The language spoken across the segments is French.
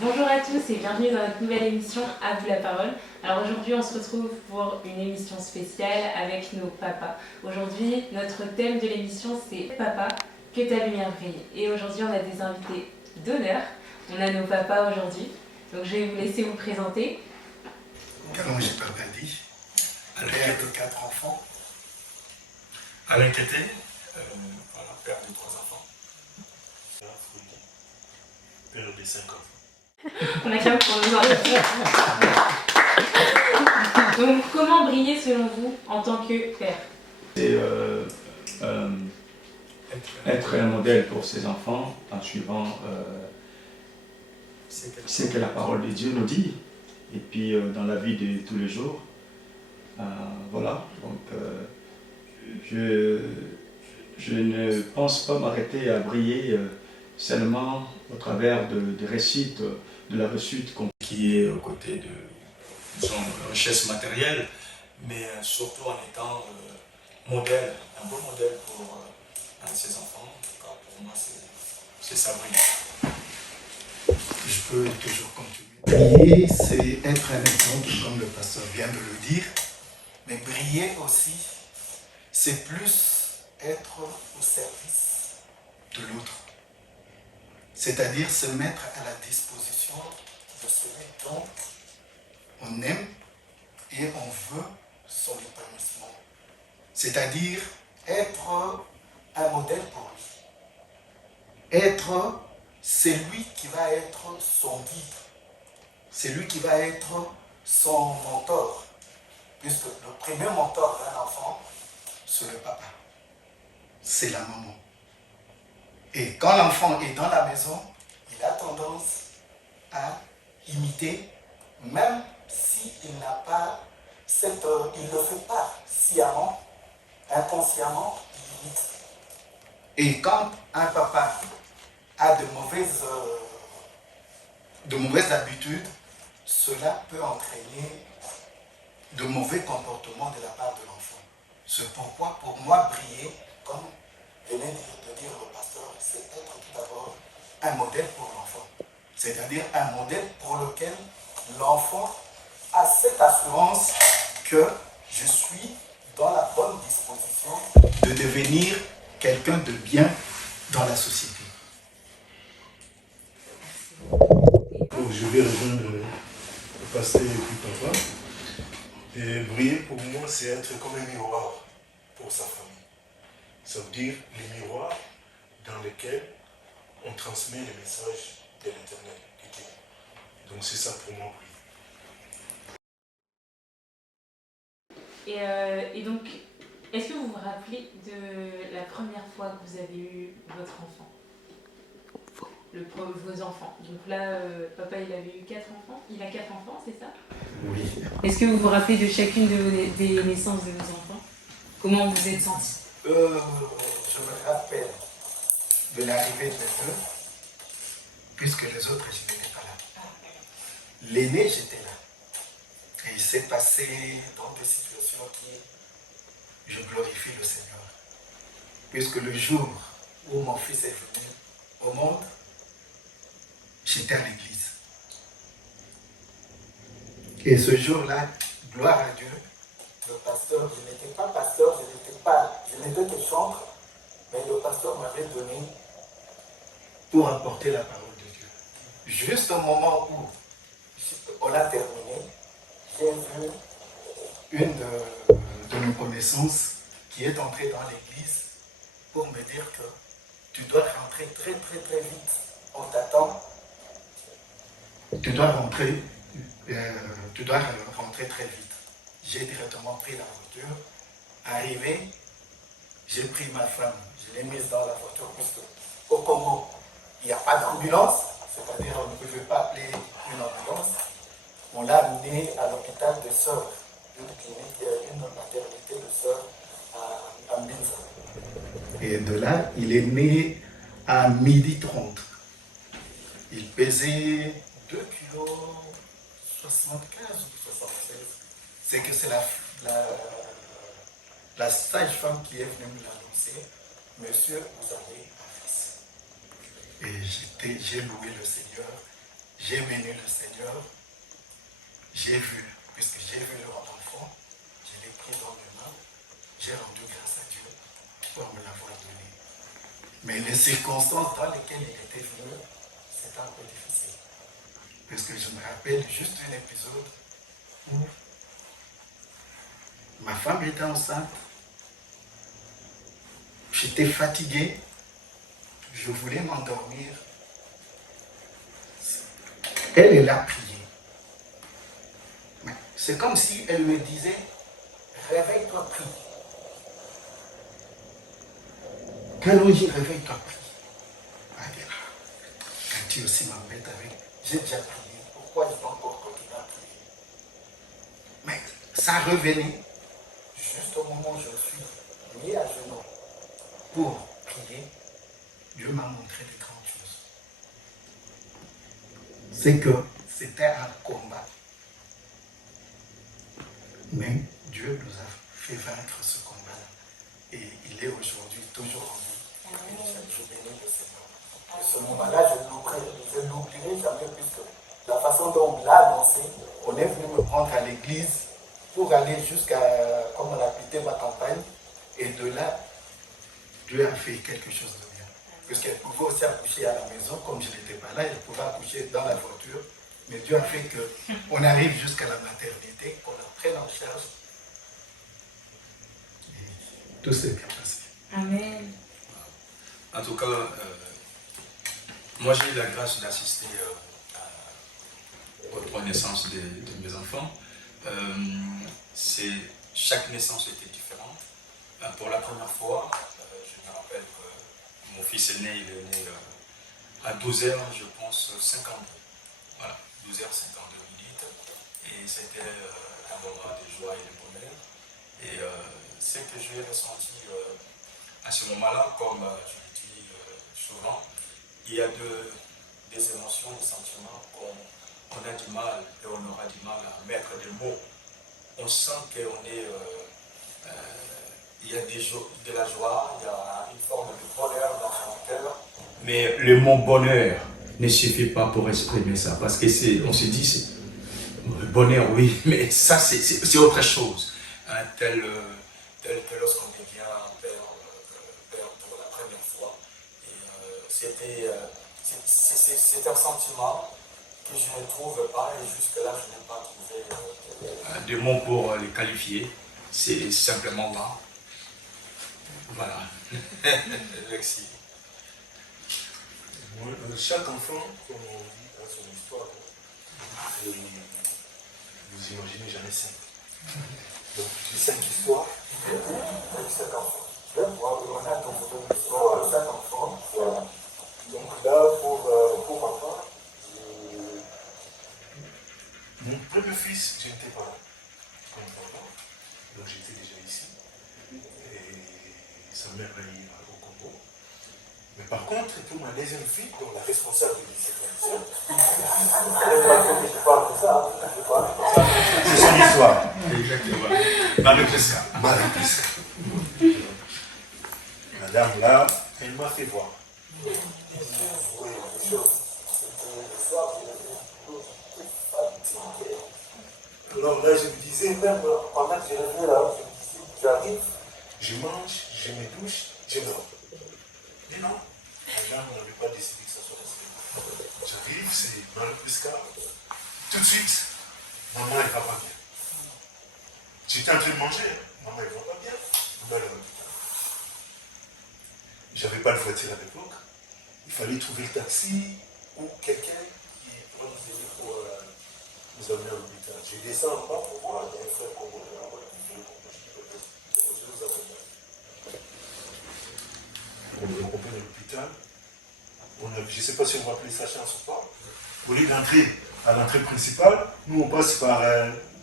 Bonjour à tous et bienvenue dans notre nouvelle émission À vous la parole. Alors aujourd'hui on se retrouve pour une émission spéciale avec nos papas. Aujourd'hui notre thème de l'émission c'est Papa, que ta lumière brille. Et aujourd'hui on a des invités d'honneur. On a nos papas aujourd'hui. Donc je vais vous laisser vous présenter. Comment j'ai pas dit. Père de 4 enfants. Alain Kété, voilà, père de 3 enfants. Père de 5 enfants. On acclame pour nos invités. Donc comment briller selon vous en tant que père? C'est être un modèle pour ses enfants en suivant ce que la parole de Dieu nous dit. Et puis dans la vie de tous les jours. Voilà, donc je ne pense pas m'arrêter à briller seulement au travers de récits de la réussite qui est aux côtés de son richesse matérielle, mais surtout en étant modèle, un bon modèle pour ses enfants. En tout cas, pour moi, c'est ça briller. Je peux toujours continuer. Briller, c'est être un exemple, comme le pasteur vient de le dire, mais briller aussi, c'est plus être au service de l'autre. C'est-à-dire se mettre à la disposition de celui dont on aime et on veut son épanouissement. C'est-à-dire être un modèle pour lui. Être celui qui va être son guide. C'est lui qui va être son mentor. Puisque le premier mentor d'un enfant, c'est le papa. C'est la maman. Et quand l'enfant est dans la maison, il a tendance à imiter, même s'il n'a pas cette... il ne le fait pas sciemment, inconsciemment, il imite. Et quand un papa a de mauvaises habitudes, cela peut entraîner de mauvais comportements de la part de l'enfant. C'est pourquoi, pour moi, briller, comme venait de dire le pasteur, c'est être tout d'abord un modèle pour l'enfant. C'est-à-dire un modèle pour lequel l'enfant a cette assurance que je suis dans la bonne disposition de devenir quelqu'un de bien dans la société. Donc, je vais rejoindre le pasteur et puis papa. Et briller pour moi, c'est être comme un miroir pour sa famille. Ça veut dire le miroir dans lequel on transmet les messages de l'éternel, de Dieu. Donc c'est ça pour moi, briller. Et donc, est-ce que vous vous rappelez de la première fois que vous avez eu votre enfant? Vos enfants. Donc là, papa, il avait eu 4 enfants. Il a 4 enfants, c'est ça? Oui. Est-ce que vous vous rappelez de chacune des naissances de vos enfants? Comment vous vous êtes sentis? Je me rappelle de l'arrivée de deux, puisque les autres, je n'étais pas là. L'aîné, j'étais là. Et il s'est passé dans des situations qui, je glorifie le Seigneur. Puisque le jour où mon fils est venu au monde, j'étais à l'église. Et ce jour-là, gloire à Dieu, le pasteur, je n'étais pas pasteur, je n'étais que chantre, mais le pasteur m'avait donné pour apporter la parole de Dieu. Juste au moment où on a terminé, j'ai vu une de nos connaissances qui est entrée dans l'église pour me dire que tu dois rentrer très très très vite. On t'attend. Tu dois rentrer très vite. J'ai directement pris la voiture. Arrivé, j'ai pris ma femme, je l'ai mise dans la voiture puisque au Congo, il n'y a pas d'ambulance, c'est-à-dire on ne pouvait pas appeler une ambulance. On l'a amené à l'hôpital de Sœurs, une clinique, une maternité de Sœurs à Mbinza. Et de là, il est né à 12h30. Il pesait 2 kg 75 ou 76. C'est que c'est la sage-femme qui est venue me l'annoncer. Monsieur, vous avez un fils. Et j'ai loué le Seigneur j'ai béni le Seigneur, j'ai vu, puisque j'ai vu leur enfant, je l'ai pris dans mes mains, j'ai rendu grâce à Dieu pour me l'avoir donné. Mais les circonstances dans lesquelles il était venu, c'était un peu difficile. Puisque je me rappelle juste un épisode où ma femme était enceinte, j'étais fatigué, je voulais m'endormir. Elle a prié. C'est comme si elle me disait, réveille-toi, prie. Kalonji, réveille-toi, prie. Quand tu aussi m'embêtes avec, j'ai déjà prié, pourquoi je dois encore continuer à prier? Mais ça revenait, juste au moment où je suis mis à genoux pour prier, Dieu m'a montré de grandes choses. C'est que c'était un combat. Mais Dieu nous a fait vaincre ce combat-là. Et il est aujourd'hui toujours en vie. Je bénis le Seigneur. À ce moment-là, je ne l'oublierai jamais, puisque la façon dont on l'a annoncé, on est venu me prendre à l'église pour aller jusqu'à, comme on a quitté ma campagne, et de là, Dieu a fait quelque chose de bien. Puisqu'elle pouvait aussi accoucher à la maison, comme je n'étais pas là, elle pouvait accoucher dans la voiture. Mais Dieu a fait qu'on arrive jusqu'à la maternité, qu'on la prenne en charge. Et tout s'est bien passé. Amen. En tout cas, moi j'ai eu la grâce d'assister aux 3 naissances de mes enfants. Chaque naissance était différente. Pour la première fois, je me rappelle que mon fils aîné, il est né à 12h, je pense, 52. Voilà, 12h52 minutes. Et c'était un moment de joie et de bonheur. Et ce que j'ai ressenti à ce moment-là, comme je le dis souvent, il y a des émotions, des sentiments qu'on a du mal et on aura du mal à mettre des mots. On sent qu'on est... il y a de la joie, il y a une forme de bonheur dans son cœur. Mais le mot bonheur ne suffit pas pour exprimer ça. Parce que on se dit, c'est bonheur, oui, mais ça, c'est autre chose. Hein, tel que lorsqu'on devient père pour la première fois. Et c'est un sentiment que je ne trouve pas, et jusque-là, je n'ai pas trouvé de mots pour les qualifier. C'est simplement là. Voilà. Merci. Chaque enfant, comme on dit dans son histoire, vous imaginez, j'en ai 5. Donc, j'ai 5 histoires avec 5 enfants. On a ton histoire, 5 enfants. Voilà. Donc là, pour ma part, mon premier fils, je n'étais pas là. Comme papa. Donc j'étais déjà ici. Et sa mère est au Congo. Mais par contre, pour ma deuxième fille, dont la responsable de cette émission, je parle de ça, c'est son histoire. Exactement. Marie-Prisca. Marie-Prisca. Madame là, elle m'a fait voir. Oui, les choses. C'était le soir, alors là, je me disais, même pendant que je revenais là, je me disais, j'arrive, je mange, je me douche, je dors. Mais non, madame n'avait pas décidé que ça soit resté. J'arrive, c'est Marie-Prisca. Tout de suite, maman, elle va pas bien. J'étais en train de manger, hein. Maman, elle va pas bien. Maman, elle va pas. J'avais pas de voiture à l'époque. Il fallait trouver le taxi ou quelqu'un qui pourrait nous aider pour nous amener à l'hôpital. Je descends en bas pour voir, il y a un frère congolais là-bas qui veut je vous amène. On nous accompagne à l'hôpital. Je ne sais pas si on va appeler ça chance ou pas. Au lieu d'entrer à l'entrée principale, nous on passe par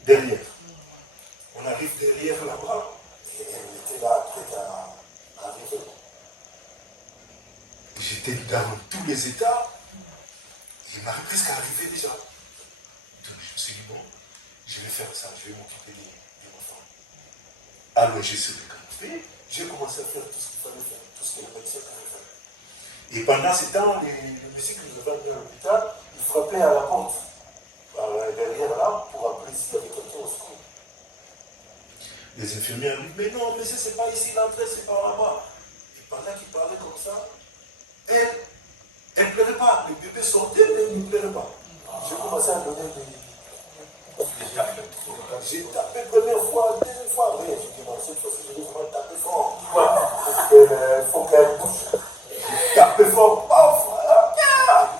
derrière. On arrive derrière là-bas et on était là prêt à arriver. J'étais dans tous les états. Il m'arrive presque à arriver déjà. Donc je me suis dit, bon, je vais faire ça, je vais m'occuper de ma femme. Allongé sur le canapé, j'ai commencé à faire tout ce qu'il fallait faire, tout ce que le médecin pouvait faire. Et pendant ce temps, le monsieur qui nous avait amené à l'hôpital, il frappait à la porte, derrière là, pour appeler s'il y avait quelqu'un au secours. Les infirmières lui disent, mais non, monsieur, c'est pas ici, l'entrée, c'est par là-bas. Et pendant qu'il parlait comme ça, elle ne pleurait pas. Le bébé sortait, mais il ne pleurait pas. J'ai commencé à donner des... J'ai tapé première fois, deuxième fois. Oui, j'ai dit, non, cette fois-ci, je vais vraiment taper fort. Il faut qu'elle bouge. J'ai tapé fort, paf.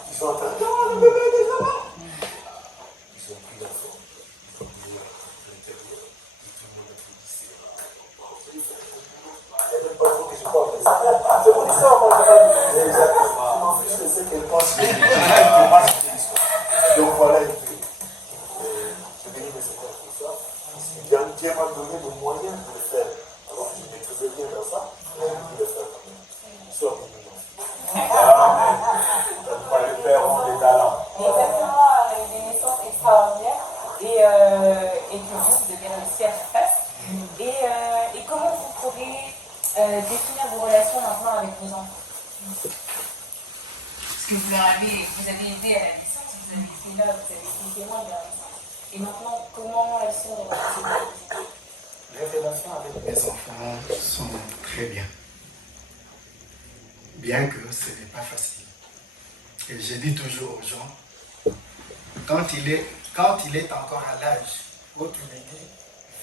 Ils sont en train de dire, oh, le bébé est déjà là. Ils ont pris l'enfant, ils ont mis à l'intérieur, et tout le monde applaudissait. Il n'y a même pas trop que je parle. C'est mon histoire, moi, exactement. Mon fils, je sais qu'elle pense que donc voilà, je bénis le Seigneur pour ça. Dieu m'a donné le moyen de le faire. Alors je maîtrisais bien dans ça, mais je le faire quand même. Sois béni. Amen. Les pères ont des talents. Exactement, des naissances extraordinaires et que vous devez réussir à faire face. Et comment vous pourrez définir vos relations maintenant avec vos enfants? Parce que vous avez aidé à la naissance, vous avez été là, vous avez été témoin de la naissance. Et maintenant, comment elles sont vos relations avec vos enfants? Les relations avec mes enfants sont très bien. Bien que ce n'est pas facile. Et je dis toujours aux gens, quand il est encore à l'âge où tu lui dis,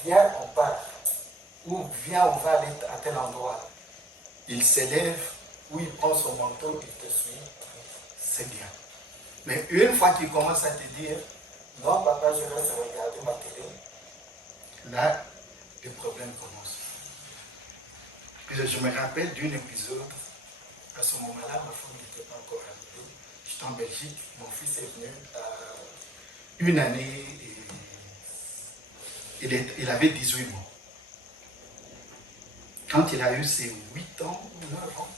viens, on part, ou viens, on va aller à tel endroit, il s'élève, ou il prend son manteau, il te suit, c'est bien. Mais une fois qu'il commence à te dire, non papa, je reste regarder ma télé, là, les problèmes commencent. Puis je me rappelle d'un épisode, à ce moment-là, ma femme n'était pas encore arrivée. J'étais en Belgique, mon fils est venu à une année, et il avait 18 mois. Quand il a eu ses 8 ans ou 9 ans,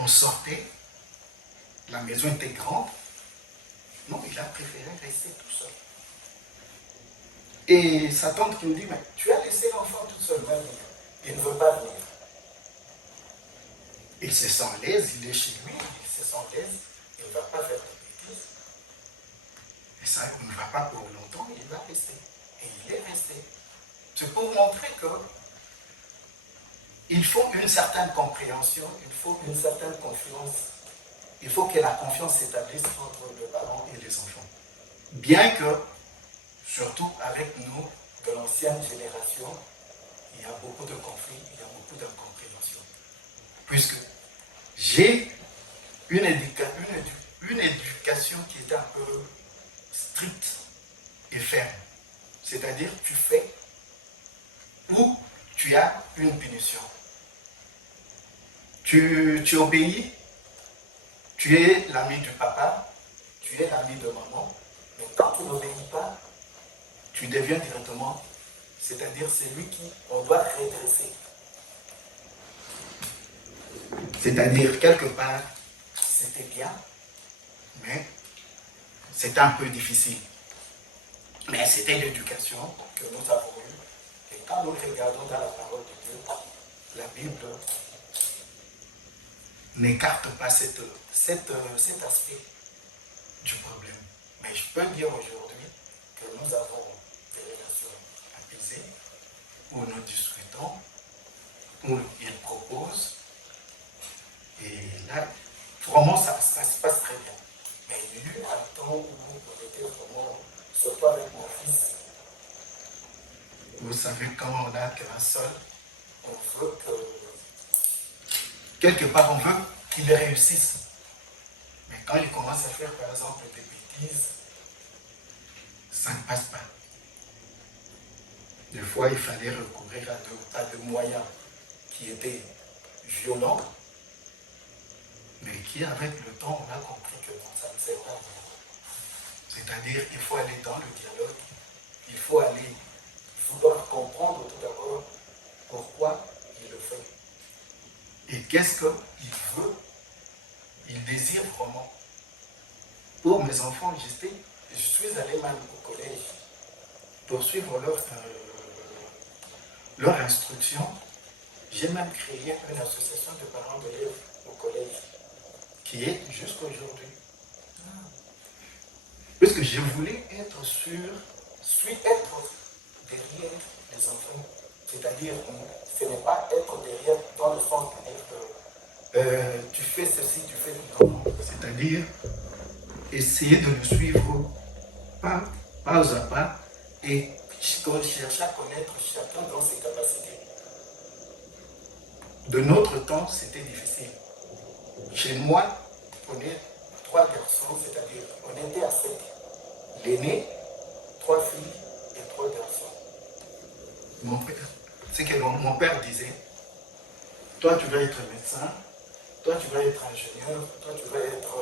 on sortait, la maison était grande, non, il a préféré rester tout seul. Et sa tante qui me dit, mais tu as laissé l'enfant tout seul, va venir. Il ne veut pas venir. Il se sent à l'aise, il est chez lui, il se sent à l'aise, il ne va pas faire de bêtises. Et ça, il ne va pas pour longtemps, il va rester. Et il est resté. C'est pour montrer que il faut une certaine compréhension, il faut une certaine confiance. Il faut que la confiance s'établisse entre les parents et les enfants. Bien que, surtout avec nous, de l'ancienne génération, il y a beaucoup de conflits, il y a beaucoup d'incompréhension. Puisque j'ai une éducation qui est un peu stricte et ferme. C'est-à-dire, tu fais ou tu as une punition. Tu obéis, tu es l'ami du papa, tu es l'ami de maman, mais quand tu n'obéis pas, tu deviens directement, c'est-à-dire celui qui on doit redresser. C'est-à-dire, quelque part, c'était bien, mais c'était un peu difficile. Mais c'était l'éducation que nous avons eue. Et quand nous regardons dans la parole de Dieu, la Bible n'écarte pas cet aspect du problème. Mais je peux dire aujourd'hui que nous avons des relations apaisées, où nous discutons, où il propose. Et là, vraiment, ça se passe très bien. Mais il y a eu un temps où on était vraiment, surtout avec mon fils. Vous savez, quand on a qu'un seul, on veut que, quelque part, on veut qu'il réussisse. Mais quand il commence à faire, par exemple, des bêtises, ça ne passe pas. Des fois, il fallait recourir à des moyens qui étaient violents, mais qui, avec le temps, on a compris que ça ne sert pas à rien. C'est-à-dire qu'il faut aller dans le dialogue, il faut aller vouloir comprendre tout d'abord pourquoi il le fait. Et qu'est-ce qu'il veut, il désire vraiment. Pour mes enfants, je suis allé même au collège pour suivre leur instruction. J'ai même créé une association de parents d'élèves au collège. qui est jusqu'aujourd'hui. Puisque je voulais être sûr, être derrière les enfants. C'est-à-dire, ce n'est pas être derrière dans le sens de dire que tu fais ceci, tu fais non. C'est-à-dire, essayer de le suivre pas à pas et chercher à connaître chacun dans ses capacités. De notre temps, c'était difficile. Chez moi, on est 3 garçons, c'est-à-dire on était à 5. L'aîné, 3 filles et 3 garçons. C'est que mon père disait, toi tu vas être médecin, toi tu vas être ingénieur, toi tu vas être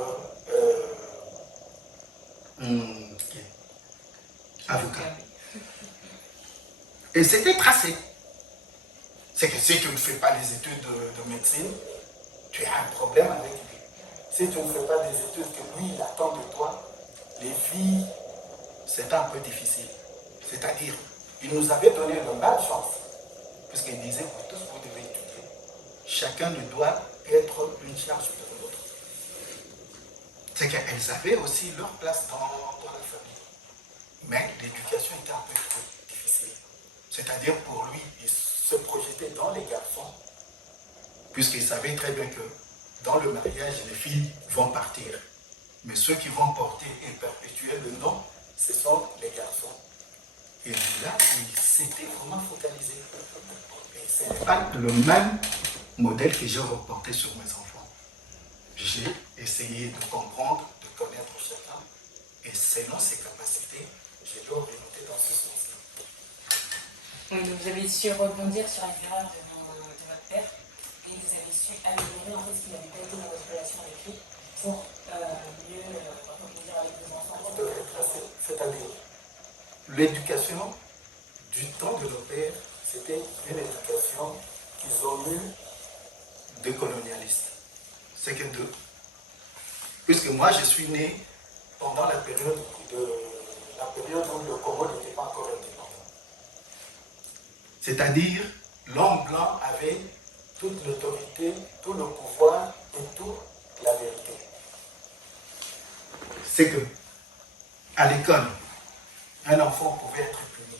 avocat. Et c'était tracé. C'est que si tu ne fais pas les études de médecine, tu as un problème avec lui. Si tu ne fais pas des études que lui, il attend de toi, les filles, c'est un peu difficile. C'est-à-dire, il nous avait donné une malchance, puisqu'il disait, vous tous, vous devez étudier. Chacun ne doit être une charge de l'autre. C'est qu'elles avaient aussi leur place dans la famille. Mais l'éducation était un peu trop difficile. C'est-à-dire, pour lui, il se projetait dans les garçons, puisqu'il savait très bien que dans le mariage, les filles vont partir. Mais ceux qui vont porter et perpétuer le nom, ce sont les garçons. Et là, il s'était vraiment focalisé. Et ce n'est pas le même modèle que j'ai reporté sur mes enfants. J'ai essayé de comprendre, de connaître chacun, et selon ses capacités, je l'ai orienté dans ce sens-là. Oui, vous avez su rebondir sur les erreurs de votre père, et vous avez su améliorer en fait ce qui n'avait pas été dans votre relation avec lui pour mieux rebondir avec vos enfants. C'est-à-dire, l'éducation du temps de nos pères, c'était une éducation qu'ils ont eue de colonialistes. C'est que puisque moi je suis né pendant la période où le Congo n'était pas encore indépendant. C'est-à-dire, l'homme blanc avait toute l'autorité, tout le pouvoir et toute la vérité. C'est que, à l'école, un enfant pouvait être puni.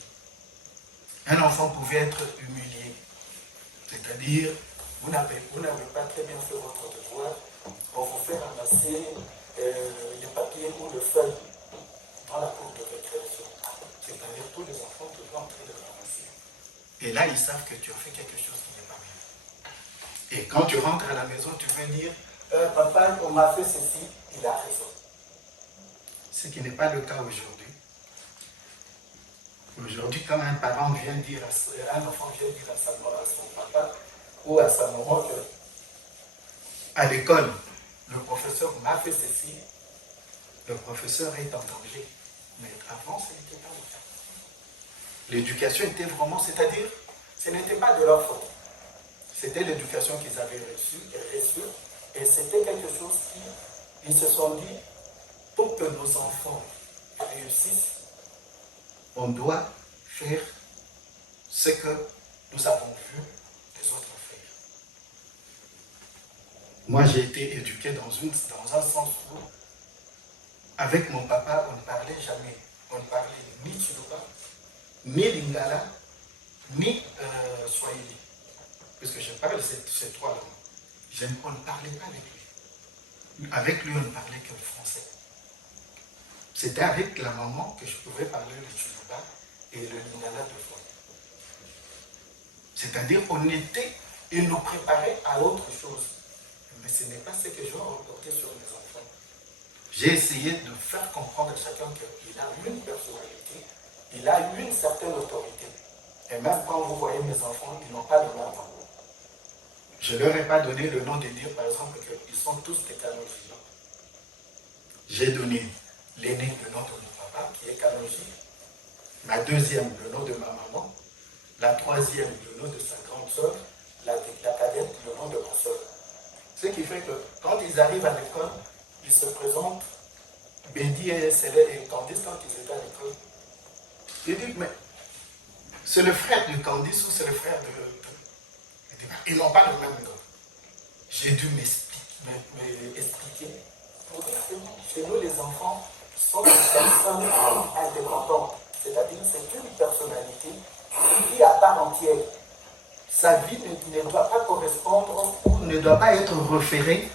Un enfant pouvait être humilié. C'est-à-dire, vous n'avez pas très bien fait votre devoir, on vous fait ramasser les papiers ou le feuille dans la cour de récréation. C'est-à-dire, tous les enfants te voient en train de ramasser. Et là, ils savent que tu as fait quelque chose qui n'est pas bien. Et quand tu rentres à la maison, tu veux dire, papa, on m'a fait ceci, il a raison. Ce qui n'est pas le cas aujourd'hui. Aujourd'hui, quand un parent vient dire, un enfant vient dire à son papa ou à sa maman que à l'école, le professeur m'a fait ceci, le professeur est en danger. Mais avant, ce n'était pas le cas. L'éducation était vraiment, c'est-à-dire, ce n'était pas de leur faute. C'était l'éducation qu'ils avaient reçue, et c'était quelque chose qu'ils se sont dit, pour que nos enfants réussissent, on doit faire ce que nous avons vu les autres faire. Moi, j'ai été éduqué dans un sens où, avec mon papa, on ne parlait jamais. On ne parlait ni Chiluba, ni Lingala, ni Swahili. Puisque je parle ces 3 langues. On ne parlait pas avec lui. Avec lui, on ne parlait que le français. C'était avec la maman que je pouvais parler le Chiluba et le Lingala de fois. C'est-à-dire, il nous préparait à autre chose. Mais ce n'est pas ce que je vais reporter sur mes enfants. J'ai essayé de faire comprendre à chacun qu'il a une personnalité, il a une certaine autorité. Et même quand vous voyez mes enfants, ils n'ont pas de nom. Je ne leur ai pas donné le nom de dire, par exemple, qu'ils sont tous des Kanoji. J'ai donné l'aîné le nom de mon papa, qui est Kanoji, la deuxième le nom de ma maman, la troisième le nom de sa grande soeur, la cadette le nom de ma soeur. Ce qui fait que quand ils arrivent à l'école, ils se présentent, Bédi et Candice, quand ils étaient à l'école. Ils disent, mais c'est le frère de Candice ou c'est le frère de... Ils n'ont pas le même nom. J'ai dû m'expliquer. m'expliquer pour dire que chez nous, les enfants sont des personnes indépendantes. C'est-à-dire c'est une personnalité qui vit à part entière. Sa vie ne doit pas correspondre ou ne doit pas être référée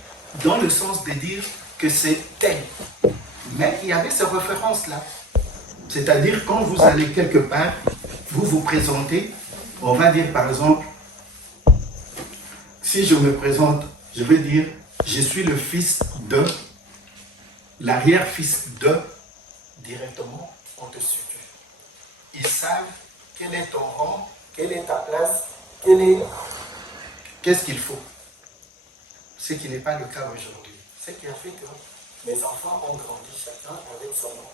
dans le sens de dire que c'est tel. Mais il y avait ces références-là. C'est-à-dire quand vous allez quelque part, vous vous présentez, on va dire par exemple, si je me présente, je vais dire, je suis le fils de, l'arrière-fils de, directement, on te situe. Ils savent quel est ton rang, quelle est ta place, qu'est-ce qu'il faut. Ce qui n'est pas le cas aujourd'hui. Ce qui a fait que mes enfants ont grandi chacun avec son nom.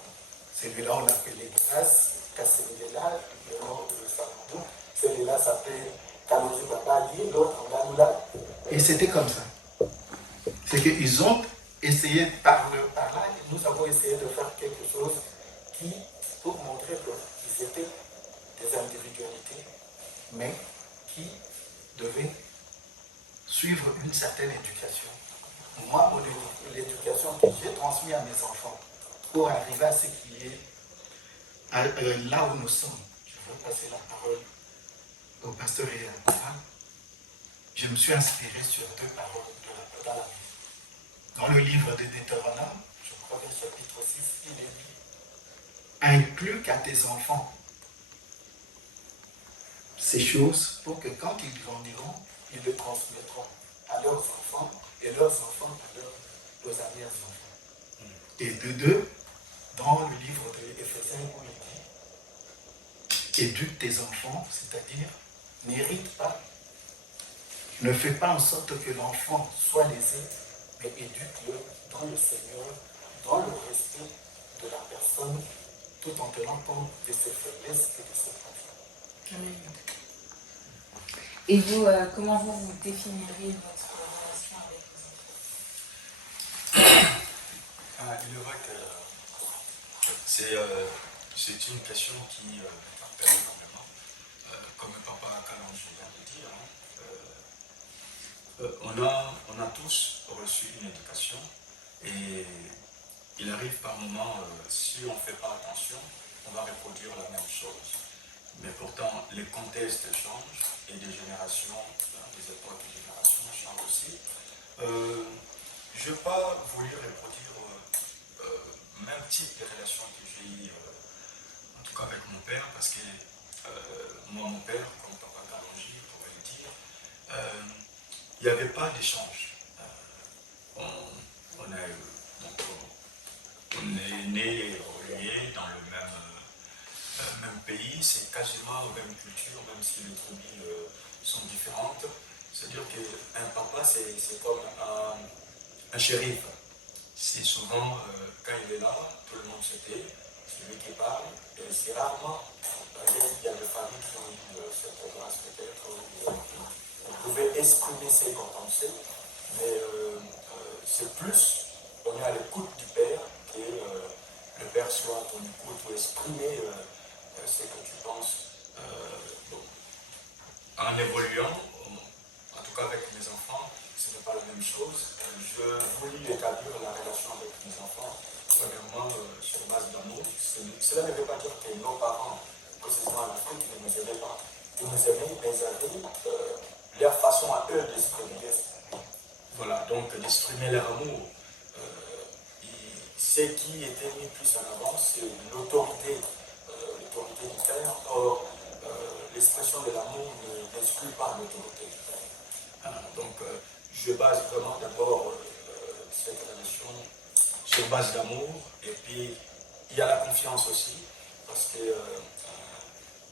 Celui-là, on l'appelait Grâce, Kassémidela, le nom de Samadou. Celui-là s'appelait Kaloji Babali, l'autre Nganoula. Et c'était comme ça. C'est qu'ils ont essayé par là, et nous avons essayé de faire quelque chose qui, pour montrer qu'ils étaient des individualités, mais qui devaient suivre une certaine éducation. Moi, l'éducation que j'ai transmise à mes enfants pour arriver à ce qui est là où nous sommes, je vais passer la parole au pasteur et à papa, je me suis inspiré sur deux paroles dans la Bible. Dans le livre de Deutéronome, je crois que le chapitre 6, il est dit, inclus qu'à tes enfants ces choses pour que quand ils grandiront, ils le transmettront à leurs enfants et leurs enfants à leurs arrière-enfants. Et de deux, dans le livre de Éphésiens où il dit, éduque tes enfants, c'est-à-dire n'hérite pas, ne fais pas en sorte que l'enfant soit lésé, mais éduque-le dans le Seigneur, dans le respect de la personne, tout en tenant compte de ses faiblesses et de ses problèmes. Amen. Et vous, comment vous définiriez votre relation avec vos enfants? Il est vrai que c'est une question qui m'interpelle énormément. Comme papa Kalanji vient de dire, on a tous reçu une éducation et il arrive par moments, si on ne fait pas attention, on va reproduire la même chose. Mais pourtant, les contextes changent et des générations, des époques de générations changent aussi. Je n'ai pas voulu reproduire le même type de relation que j'ai eu, en tout cas avec mon père, parce que moi, mon père, comme papa Kalanji pourrait le dire, il n'y avait pas d'échange. On est né et relié dans le même pays, c'est quasiment la même culture, même si les tribus sont différentes. C'est-à-dire qu'un papa, c'est comme un shérif. C'est souvent, quand il est là, tout le monde se tait, c'est lui qui parle, et c'est rarement, il y a des familles qui ont eu cette grâce peut-être, où on pouvait exprimer ses pensées, mais c'est plus, on est à l'écoute du père, et le père soit à ton écoute pour exprimer ce que tu penses. Bon. En évoluant, en tout cas avec mes enfants, ce n'est pas la même chose. Je voulais établir la relation avec mes enfants, premièrement sur base d'amour. Cela ne veut pas dire que nos parents, que ce soit en Afrique, ne nous aimaient pas. Ils nous aimaient, mais ils avaient leur façon à eux d'exprimer. Voilà, donc d'exprimer leur amour. Ce qui était mis plus en avant, c'est l'autorité du père. Or, l'expression de l'amour n'exclut pas l'autorité du père. Donc, je base vraiment d'abord cette relation sur base d'amour, et puis il y a la confiance aussi, parce que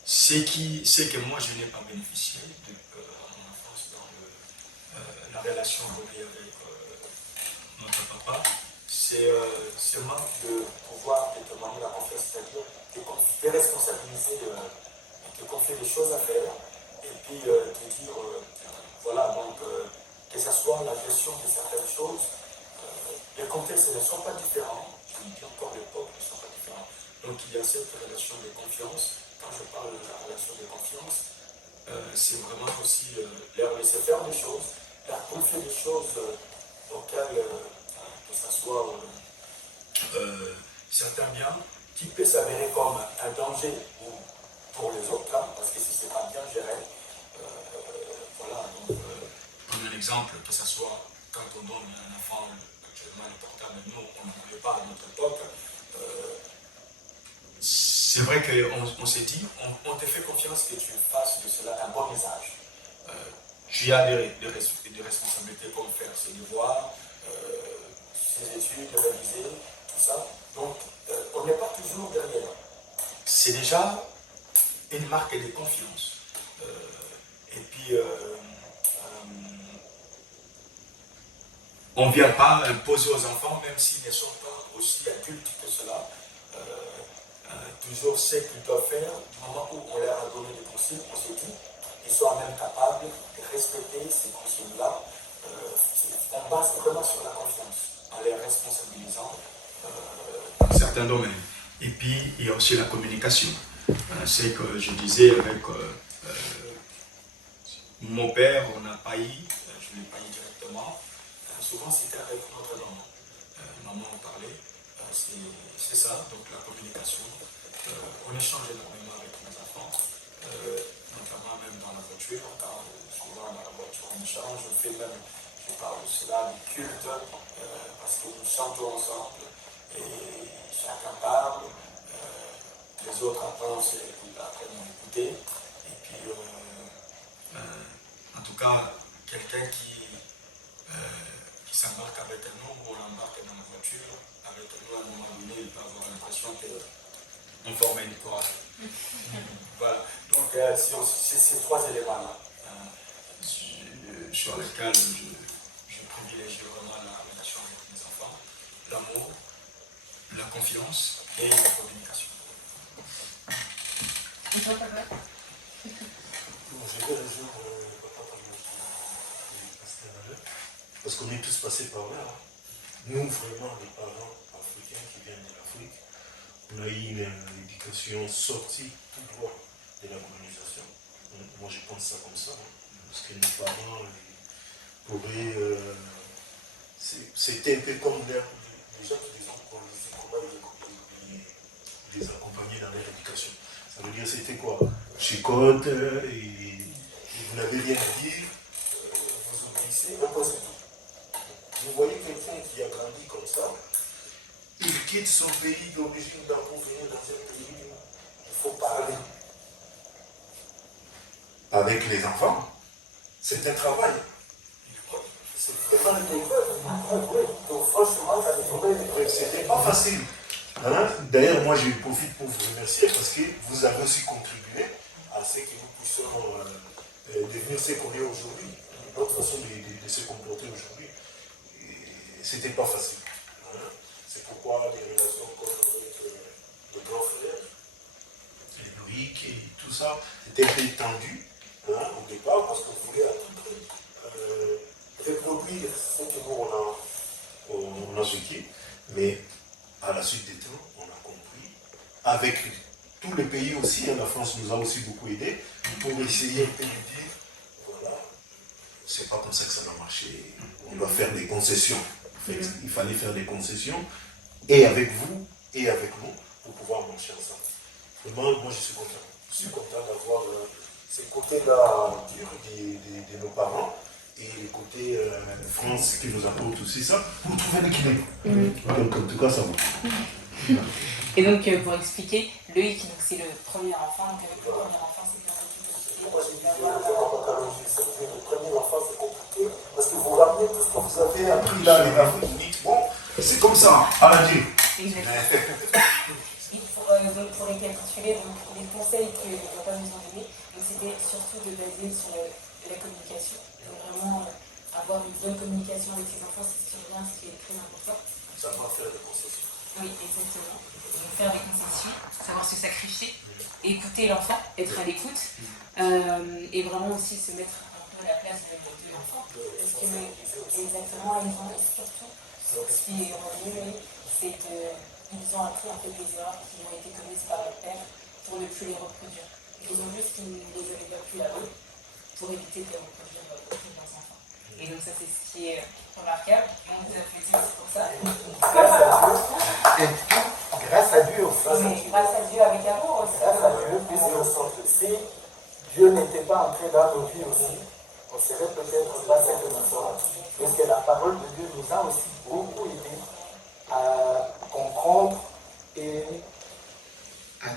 ce que moi je n'ai pas bénéficié de mon enfance dans la relation avec notre papa, c'est ce manque de pouvoir de demander la confiance, c'est-à-dire de responsabiliser, de confier des choses à faire, et puis de dire, voilà, donc que ce soit la gestion de certaines choses, les contextes ne sont pas différents, je dis encore l'époque ne sont pas différents. Donc il y a cette relation de confiance. Quand je parle de la relation de confiance, c'est vraiment aussi leur laisser faire des choses, leur confier des choses auquel, que ce soit certains biens, qui peut s'avérer comme un danger pour les autres, hein, parce que si ce n'est pas bien géré, voilà. Donc, prenons l'exemple, que ce soit quand on donne à un enfant actuellement le portable, nous, on ne voulait pas à notre époque. C'est vrai qu'on s'est dit, on te fait confiance que tu fasses de cela un bon usage. Tu as des responsabilités comme faire ses devoirs, ses études, réviser, tout ça. Donc, on n'est pas toujours derrière. C'est déjà une marque de confiance. Et puis, on ne vient pas imposer aux enfants, même s'ils ne sont pas aussi adultes que cela, toujours ce qu'ils doivent faire. Du moment où on leur a donné des consignes, on s'est dit, ils sont même capables de respecter ces consignes-là. On base vraiment sur la confiance, en les responsabilisant dans certains domaines. Et puis, il y a aussi la communication. C'est que je disais avec mon père, on n'a pas eu, je ne l'ai pas eu directement. Souvent, c'était avec notre maman. Maman en parlait. C'est ça, donc la communication. On échange énormément avec nos enfants, notamment même dans la voiture. Quand souvent dans la voiture, on échange, on fait même, je parle de cela, du culte, parce que nous chantons ensemble et chacun parle. Les autres apprennent à écouter. Et puis, en tout cas, quelqu'un qui s'embarque avec un homme ou on l'embarque dans la voiture, avec nous à un moment donné, il peut avoir l'impression qu'on forme une chorale. Voilà. Donc, c'est ces trois éléments-là sur lesquels je privilégie vraiment la relation avec mes enfants: l'amour, la confiance et la communication. Et toi, papa? Je vais résoudre papa parce qu'on est tous passés par là. Nous, vraiment, les parents africains qui viennent de l'Afrique, on a eu une éducation sortie tout droit de la colonisation. Moi, je pense ça comme ça, parce que nos parents pourraient. C'était un peu comme les gens qui les ont colonisés, comment ils les accompagnaient dans leur éducation. Ça veut dire, c'était quoi? Chicote, et vous n'avez rien à dire, vous obéissez, même pas c'est tout. Vous voyez quelqu'un qui a grandi comme ça, il quitte son pays d'origine pour venir dans un pays où il faut parler avec les enfants. C'est un travail. C'est vraiment une épreuve. Donc franchement, c'était pas facile. Hein? D'ailleurs, moi je profite pour vous remercier parce que vous avez aussi contribué à ce que nous puissions devenir ce qu'on est aujourd'hui. Notre façon de se comporter aujourd'hui, c'était pas facile. Hein? C'est pourquoi les relations comme avec les grands frères, les Loïc et tout ça, c'était un peu tendu, hein, au départ, parce qu'on voulait à tout prix reproduire ce que nous on a vécu. Mais à la suite des temps, on a compris, avec tous les pays aussi, hein, la France nous a aussi beaucoup aidés, pour essayer un peu de dire, voilà, c'est pas comme ça que ça va marcher, on doit faire des concessions. En fait, il fallait faire des concessions, et avec vous, et avec nous, pour pouvoir marcher ensemble. Vraiment, moi je suis content. Je suis content d'avoir ce côté-là dur de nos parents, et le côté France qui nous apporte aussi ça, pour trouver l'équilibre. Donc en tout cas, ça va. Et donc, pour expliquer, Loïc, c'est le premier enfant, le premier enfant, c'est bien compliqué. Le premier enfant, c'est compliqué, parce que vous ramenez tout ce que vous avez appris là, les Afrique, vous dites, bon, c'est comme ça, à la Dieu. Donc, pour récapituler, donc, les conseils que les papas nous ont donnés, c'était surtout de baser sur la communication. Donc, vraiment, avoir une bonne communication avec ses enfants, c'est ce qui revient, ce qui est très important. Savoir faire des concessions. Oui, exactement. Donc, faire des concessions, savoir se sacrifier, écouter l'enfant, être à l'écoute, et vraiment aussi se mettre un peu à la place de l'enfant. Parce que, exactement, ils ont surtout, ce qui est revenu, c'est qu'ils ont appris un peu des erreurs qui ont été commises par leur père pour ne plus les reproduire. Ils ont juste qu'ils ne les avaient pas pu là-haut pour éviter de les reproduire pour leurs enfants. Et donc ça, c'est ce qui est remarquable. On vous applaudit aussi pour ça. Et grâce à Dieu aussi. Mais grâce à Dieu, avec amour aussi. Grâce à Dieu, puisqu'on sent que si Dieu n'était pas entré dans nos vies aussi, on serait peut-être pas ce que nous sommes. Parce que la parole de Dieu nous a aussi beaucoup aidé à comprendre et À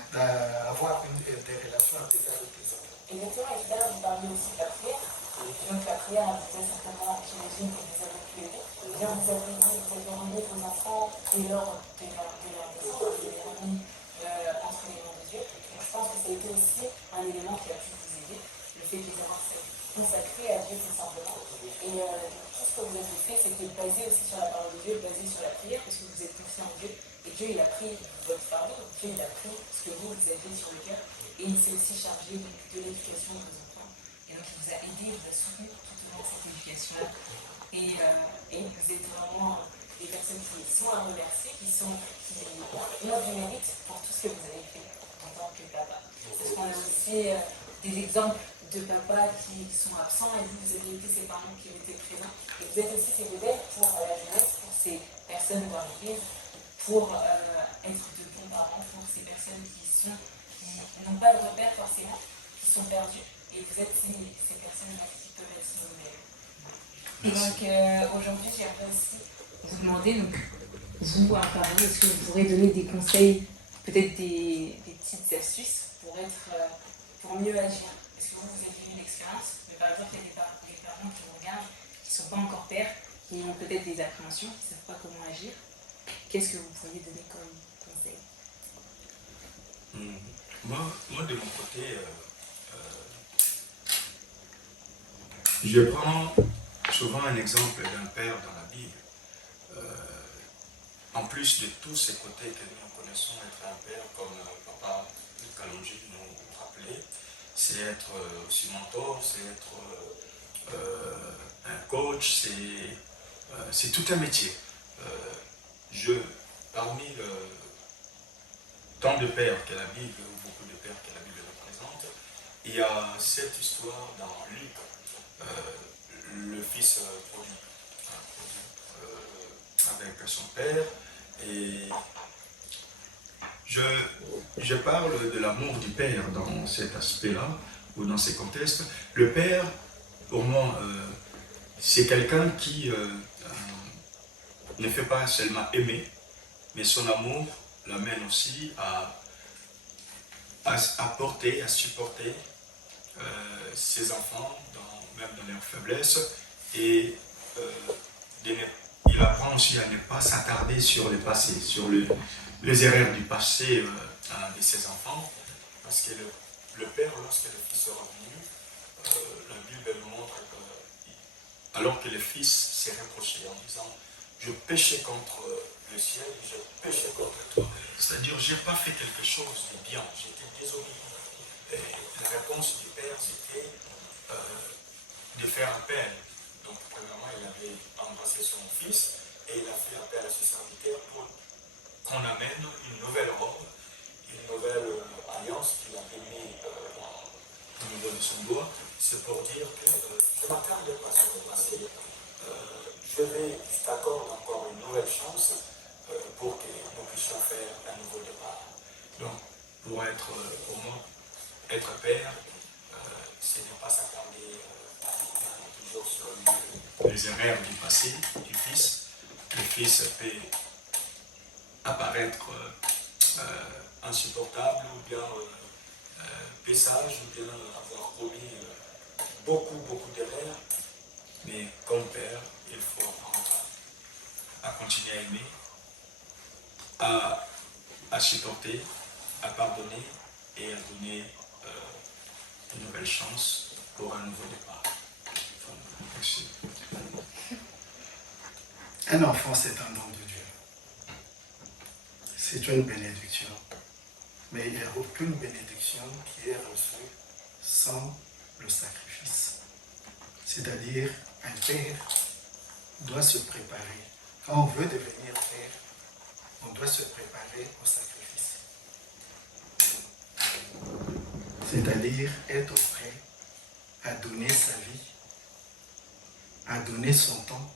avoir des relations avec les autres. Exactement, et tout à l'heure, vous parliez aussi de la prière. Donc la prière, elle vous a certainement, j'imagine que vous avez pu aider. Bien, vous avez dit, vous avez remis vos enfants dès leur naissance, vous les avez remis entre les mains de Dieu. Donc je pense que ça a été aussi un élément qui a pu vous aider, le fait de les avoir consacrés à Dieu tout simplement. Et tout ce que vous avez fait, c'était basé aussi sur la parole de Dieu, basé sur la prière, parce que vous êtes confié en Dieu. Et Dieu, il a pris votre fardeau, Dieu, il a pris ce que vous aviez sur le cœur. Et il s'est aussi chargé de l'éducation de vos enfants. Et donc, il vous a aidé, il vous a soutenu tout au long de cette éducation-là. Et vous êtes vraiment des personnes qui sont à remercier, qui ont du mérite pour tout ce que vous avez fait en tant que papa. Parce qu'on a aussi des exemples de papas qui sont absents et vous avez été ces parents qui étaient présents. Et vous êtes aussi ces modèles pour la jeunesse, pour ces personnes dans l'église, pour être de bons parents, pour ces personnes qui n'ont pas de repère forcément, qui sont perdues. Et vous êtes ces personnes-là qui peuvent être modèles. Et donc aujourd'hui, j'aimerais aussi vous demander, donc, vous, un parent, est-ce que vous pourrez donner des conseils, peut-être des petites astuces pour mieux agir? Parce que vous avez eu une expérience, mais par exemple, il y a des parents qui vous regardent, qui ne sont pas encore pères, qui ont peut-être des appréhensions, qui ne savent pas comment agir. Qu'est-ce que vous pourriez donner comme conseil? Moi, de mon côté, je prends souvent un exemple d'un père dans la Bible. En plus de tous ces côtés que nous connaissons être un père, comme Papa Kalonji nous rappelait, c'est être aussi mentor, c'est être un coach, c'est tout un métier. Parmi tant de pères que la Bible, ou beaucoup de pères que la Bible représente, il y a cette histoire dans Luc, le fils prodigue, avec son père, et je parle de l'amour du père dans cet aspect-là, ou dans ces contextes. Le père, pour moi, c'est quelqu'un qui ne fait pas seulement aimer, mais son amour l'amène aussi à porter, à supporter ses enfants, même dans leurs faiblesses, et il apprend aussi à ne pas s'attarder sur le passé, sur les erreurs du passé de ses enfants, parce que le père, lorsque le fils est revenu, la Bible nous montre que, alors que le fils s'est reproché en disant « Je péchais contre le ciel, je péchais contre toi », c'est-à-dire « Je n'ai pas fait quelque chose de bien, j'étais désobéissant ». Et la réponse du père, c'était de faire appel. Donc, premièrement, il avait embrassé son fils et il a fait appel à ses serviteurs pour qu'on amène une nouvelle robe, une nouvelle alliance qu'il avait mis au niveau de son doigt. C'est pour dire que je ne m'attarde pas sur le passé. Je t'accorde encore une nouvelle chance pour que nous puissions faire un nouveau départ. Donc, pour moi, être père, c'est ne pas s'attarder toujours sur les erreurs du passé du fils. Le fils peut apparaître insupportable ou bien sage ou bien avoir commis beaucoup d'erreurs. Mais comme père, il faut apprendre à continuer à aimer, à supporter, à pardonner et à donner une nouvelle chance pour un nouveau départ. Merci. Un enfant, c'est un don de Dieu. C'est une bénédiction. Mais il n'y a aucune bénédiction qui est reçue sans le sacrifice. C'est-à-dire, un père doit se préparer. Quand on veut devenir père, on doit se préparer au sacrifice. C'est-à-dire être prêt à donner sa vie à donner son temps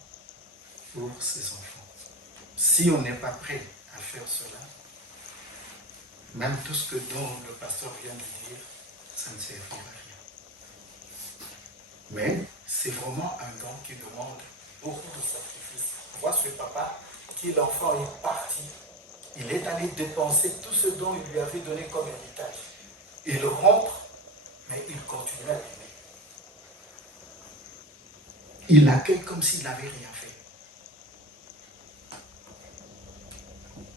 pour ses enfants. Si on n'est pas prêt à faire cela, même tout ce dont le pasteur vient de dire, ça ne servira à rien. Mais c'est vraiment un don qui demande beaucoup de sacrifices. Moi, ce papa, qui l'enfant est parti, il est allé dépenser tout ce dont il lui avait donné comme héritage. Il rentre, mais il continue à l'aimer. Il l'accueille comme s'il n'avait rien fait.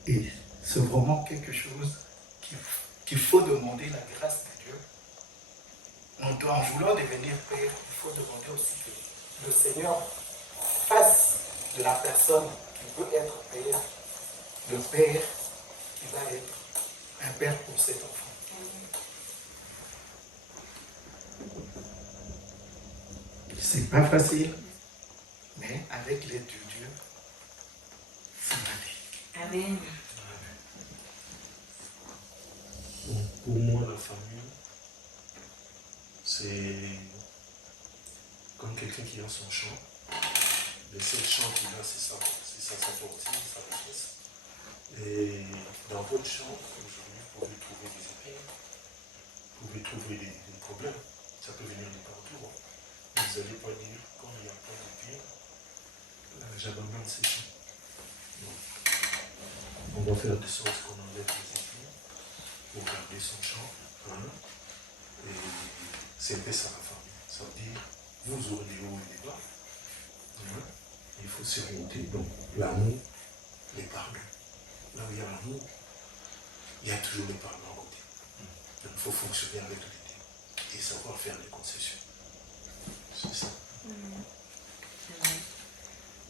Et c'est vraiment quelque chose qu'il faut demander la grâce de Dieu. En voulant devenir père, il faut demander aussi que le Seigneur fasse de la personne qui veut être père, le père qui va être un père pour cet enfant. C'est pas facile, mais avec l'aide de Dieu, ça va aller. Amen. Pour moi, la famille, c'est comme quelqu'un qui a son champ. Le seul champ qu'il a, c'est sa fortune, sa richesse. Et dans votre champ, aujourd'hui, vous pouvez trouver des épines, vous pouvez trouver des problèmes. Ça peut venir de partout. Hein. Vous n'allez pas dire, comme il y a plein d'épines, j'abandonne ces champs. Donc, on doit faire de sorte qu'on enlève les épines pour garder son champ. Hein. Et c'est ça la famille. Ça veut dire, vous aurez des hauts et des bas. Hein. Il faut surmonter. Donc, l'amour, les pardons. Là où il y a l'amour, il y a toujours les pardons à côté. Donc, il faut fonctionner avec l'idée et savoir faire des concessions. C'est ça.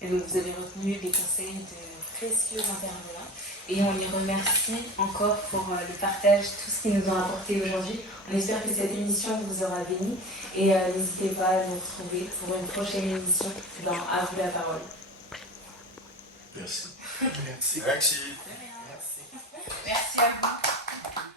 Et donc vous avez retenu des conseils de précieux intervenants et on les remercie encore pour le partage, tout ce qu'ils nous ont apporté aujourd'hui. On espère que cette émission vous aura béni et n'hésitez pas à nous retrouver pour une prochaine émission dans À vous la parole. Merci. Merci. Merci. Merci à vous.